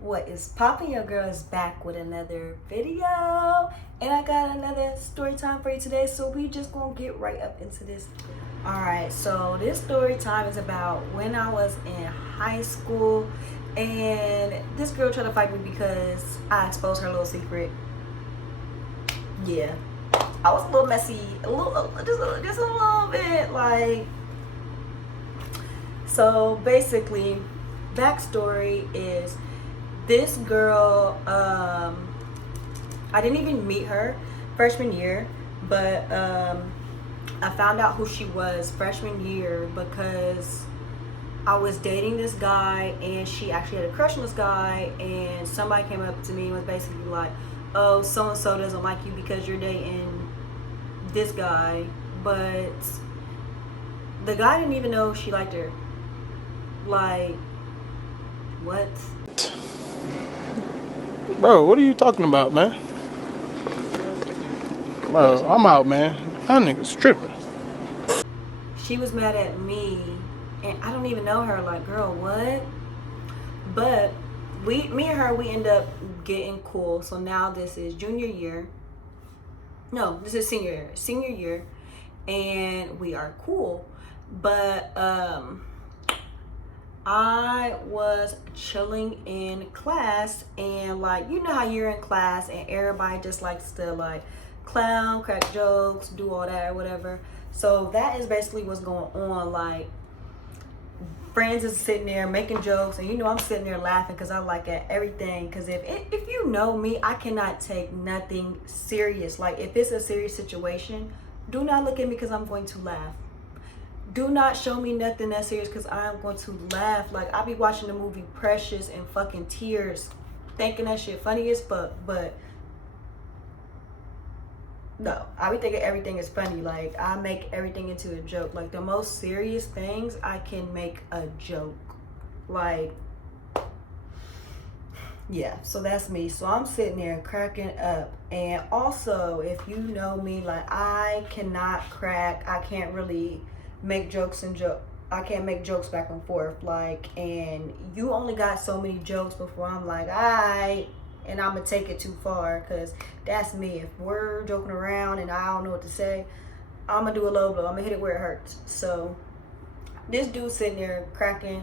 What is poppin'? Your girl is back with another video, and I got another story time for you today. So we just gonna get right up into this. All right, so this story time is about when I was in high school, and this girl tried to fight me because I exposed her little secret. Yeah, I was a little messy, just a little bit like. So basically, backstory is this girl, I didn't even meet her freshman year, but I found out who she was freshman year because I was dating this guy and she actually had a crush on this guy, and somebody came up to me and was basically like, oh, so and so doesn't like you because you're dating this guy. But the guy didn't even know she liked her. Like, what? Bro, what are you talking about, man? Bro, I'm out, man. That nigga's tripping. She was mad at me, and I don't even know her. Like, girl, what? But me and her, we end up getting cool. So now this is junior year. No, this is senior year. Senior year, and we are cool. But I was chilling in class, and like, you know how you're in class and everybody just likes to like clown, crack jokes, do all that or whatever. So that is basically what's going on. Like, friends is sitting there making jokes, and you know I'm sitting there laughing because I like at everything. Because if you know me, I cannot take nothing serious. Like, if it's a serious situation, do not look at me because I'm going to laugh. Do not show me nothing that serious because I am going to laugh. Like, I be watching the movie Precious and fucking tears, thinking that shit funny as fuck. But no, I be thinking everything is funny. Like, I make everything into a joke. Like, the most serious things I can make a joke. Like, yeah, so that's me. So I'm sitting there cracking up. And also, if you know me, like, I cannot crack. I can't really make jokes and I can't make jokes back and forth. Like, and you only got so many jokes before I'm like, alright, and I'm gonna take it too far, because that's me. If we're joking around and I don't know what to say, I'm gonna do a low blow. I'm gonna hit it where it hurts. So this dude sitting there cracking,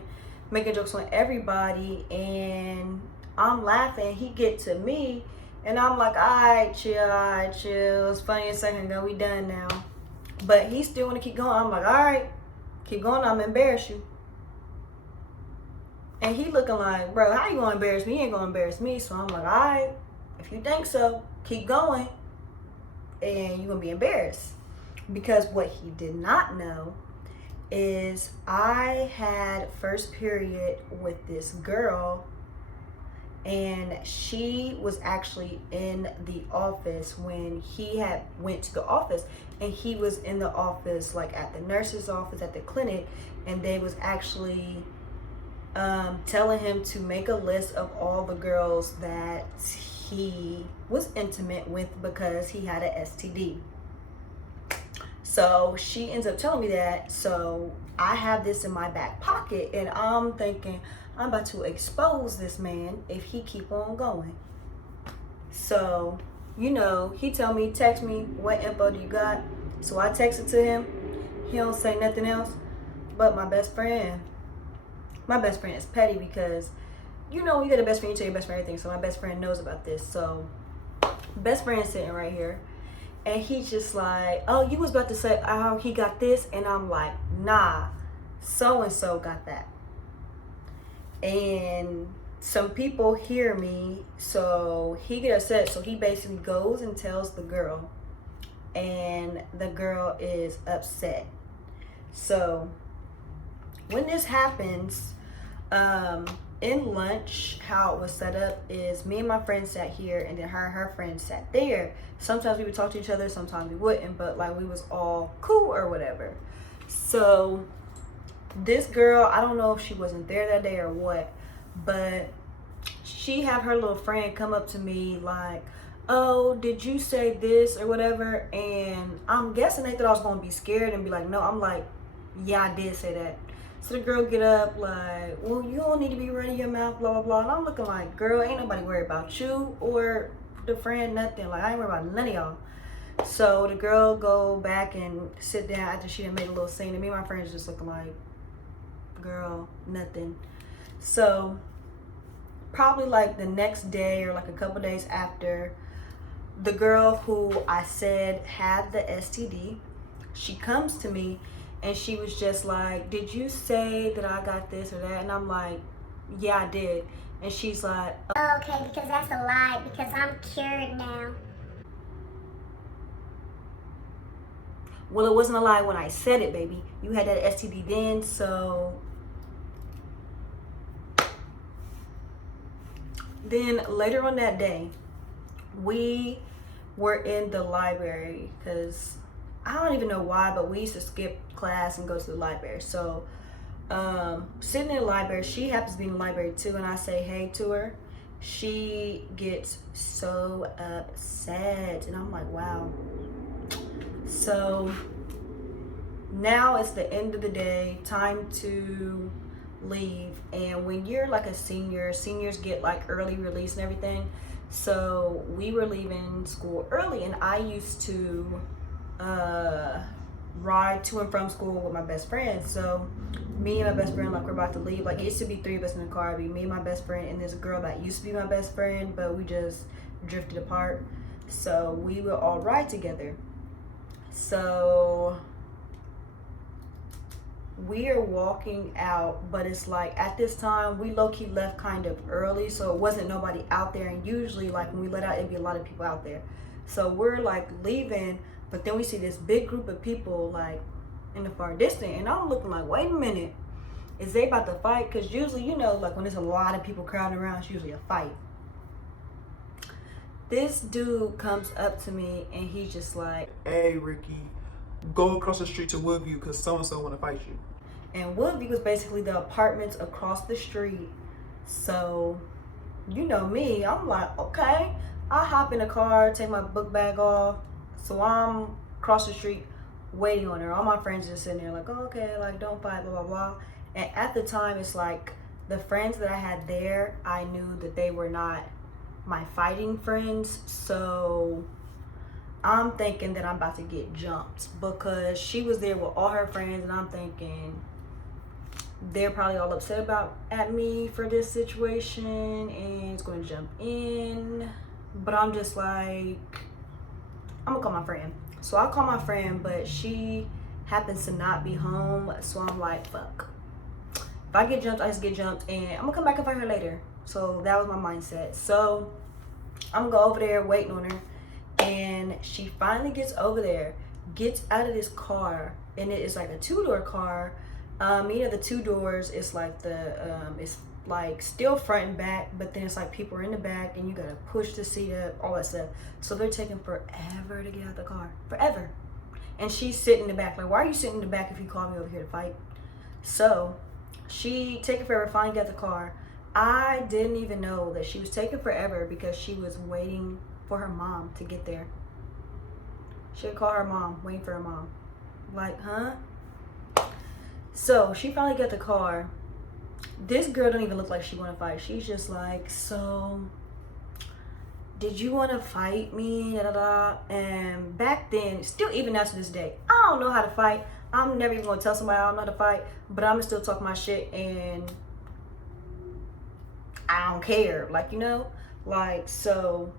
making jokes on everybody, and I'm laughing. He get to me, and I'm like, alright, chill. It's funny a second ago. We done now. But he still want to keep going. I'm like, all right, keep going. I'm embarrass you. And he looking like, bro, how you gonna embarrass me? You ain't gonna embarrass me. So I'm like, all right, if you think so, keep going, and you're gonna be embarrassed. Because what he did not know is I had first period with this girl, and she was actually in the office when he had went to the office, and he was in the office, like at the nurse's office at the clinic, and they was actually telling him to make a list of all the girls that he was intimate with because he had an STD. So she ends up telling me that. So I have this in my back pocket, and I'm thinking, I'm about to expose this man if he keep on going. So, you know, he tell me, text me, what info do you got? So I texted to him. He don't say nothing else. But my best friend is petty, because, you know, when you get a best friend, you tell your best friend everything. So my best friend knows about this. So best friend sitting right here, and he's just like, oh, you was about to say, oh, he got this. And I'm like, nah, so-and-so got that. And some people hear me, so he get upset. So he basically goes and tells the girl, and the girl is upset. So when this happens, in lunch, how it was set up is me and my friend sat here, and then her and her friend sat there. Sometimes we would talk to each other, sometimes we wouldn't, but like, we was all cool or whatever. So this girl, I don't know if she wasn't there that day or what, but she had her little friend come up to me like, oh, did you say this or whatever? And I'm guessing they thought I was going to be scared and be like, no. I'm like, yeah, I did say that. So the girl get up like, well, you don't need to be running your mouth, blah, blah, blah. And I'm looking like, girl, ain't nobody worried about you or the friend, nothing. Like, I ain't worried about none of y'all. So the girl go back and sit down after she done made a little scene. And me and my friends just looking like, girl, nothing. So probably like the next day or like a couple days after, the girl who I said had the STD, she comes to me and she was just like, did you say that I got this or that? And I'm like, yeah, I did. And she's like, oh, okay, because that's a lie, because I'm cured now. well, it wasn't a lie when I said it, baby. You had that STD then, so. Then later on that day, we were in the library because I don't even know why, but we used to skip class and go to the library. So sitting in the library, she happens to be in the library too, and I say hey to her. She gets so upset, and I'm like, wow. So now it's the end of the day, time to leave. And when you're like a senior, seniors get like early release and everything. So we were leaving school early, and I used to ride to and from school with my best friend. So me and my best friend, like, we're about to leave. Like, it used to be 3 of us in the car. It'd be me and my best friend and this girl that used to be my best friend, but we just drifted apart. So we would all ride together. So we are walking out, but it's like at this time we low-key left kind of early, so it wasn't nobody out there. And usually, like, when we let out, it'd be a lot of people out there. So we're like leaving, but then we see this big group of people like in the far distance, and I'm looking like, wait a minute, is they about to fight? Because usually, you know, like when there's a lot of people crowding around, it's usually a fight. This dude comes up to me and he's just like, hey Ricky, go across the street to Woodview because so-and-so want to fight you. And Woodview was basically the apartments across the street. So, you know me, I'm like, okay. I hop in the car, take my book bag off. So I'm across the street waiting on her. All my friends just sitting there like, oh, okay, like, don't fight, blah, blah, blah. And at the time, it's like the friends that I had there, I knew that they were not my fighting friends. So I'm thinking that I'm about to get jumped because she was there with all her friends, and I'm thinking they're probably all upset at me for this situation and it's going to jump in. But I'm just like, I'm gonna call my friend. So I call my friend, but she happens to not be home. So I'm like, fuck, if I get jumped, I just get jumped, and I'm gonna come back and find her later. So that was my mindset. So I'm gonna go over there waiting on her, and she finally gets over there, gets out of this car, and it is like a 2-door car. You know, the 2 doors, it's like it's like still front and back, but then it's like people are in the back and you gotta push the seat up, all that stuff. So they're taking forever to get out the car, forever. And she's sitting in the back, like, why are you sitting in the back if you called me over here to fight? So she taking forever, finally got the car. I didn't even know that she was taking forever because she was waiting for her mom to get there. She would call her mom, waiting for her mom. Like, huh? So she finally got the car. This girl don't even look like she want to fight. She's just like, so did you want to fight me? Da, da, da. And back then, still even now to this day, I don't know how to fight. I'm never even gonna tell somebody I don't know how to fight, but I'm gonna still talk my shit, and I don't care. Like, you know, like, so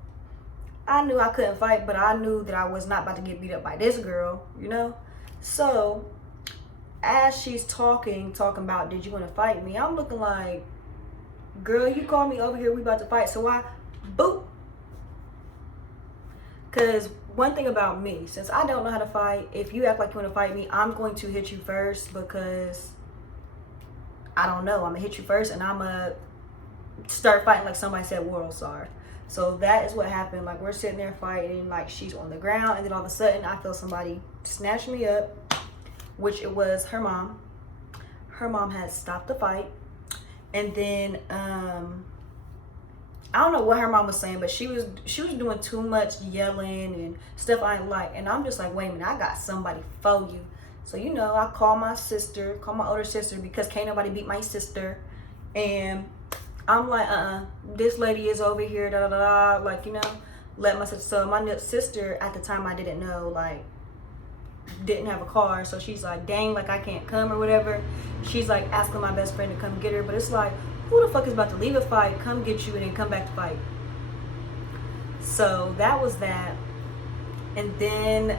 I knew I couldn't fight, but I knew that I was not about to get beat up by this girl, you know? So as she's talking about, did you want to fight me? I'm looking like, girl, you called me over here, we about to fight. So I, boop. Because one thing about me, since I don't know how to fight, if you act like you want to fight me, I'm going to hit you first, because I don't know. I'm going to hit you first, and I'm going to start fighting like somebody said world star. So that is what happened. Like, we're sitting there fighting, like, she's on the ground, and then all of a sudden I feel somebody snatch me up, which it was her mom. Her mom had stopped the fight. And then I don't know what her mom was saying, but she was doing too much yelling and stuff I didn't like. And I'm just like, wait a minute, I got somebody for you. So, you know, I call my older sister, because can't nobody beat my sister. And I'm like, this lady is over here, da da da, like, you know, let my sister. So my sister at the time, I didn't know, like, didn't have a car. So she's like, dang, like I can't come or whatever. She's like asking my best friend to come get her. But it's like, who the fuck is about to leave a fight, come get you, and then come back to fight? So that was that. And then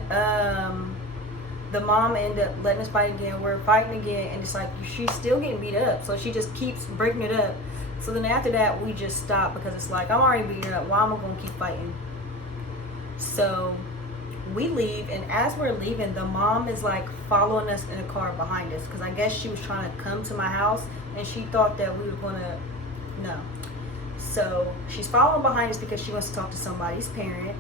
the mom ended up letting us fight again. We're fighting again, and it's like she's still getting beat up, so she just keeps breaking it up. So then after that, we just stopped, because it's like, I'm already beating her up, why am I gonna keep fighting? So we leave, and as we're leaving, the mom is like following us in a car behind us, because I guess she was trying to come to my house, and she thought that we were gonna, no. So she's following behind us because she wants to talk to somebody's parent.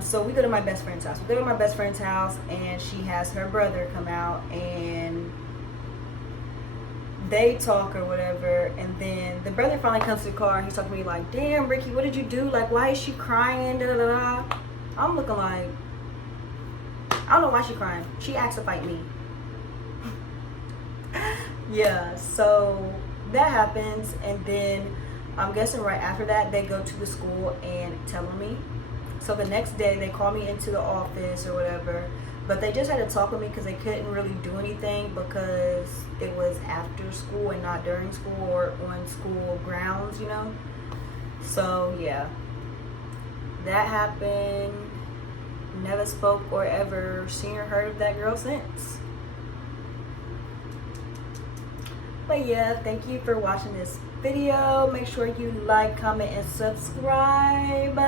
So we go to my best friend's house. And she has her brother come out, and they talk or whatever. And then the brother finally comes to the car, and he's talking to me like, damn, Ricky, what did you do? Like, why is she crying? Da, da, da, da. I'm looking like, I don't know why she's crying. She asked to fight me. Yeah, so that happens. And then I'm guessing right after that, they go to the school and tell me. So the next day, they call me into the office or whatever, but they just had to talk with me because they couldn't really do anything, because it was after school and not during school or on school grounds, you know? So yeah, that happened. Never spoke or ever seen or heard of that girl since. But yeah, thank you for watching this video. Make sure you like, comment, and subscribe.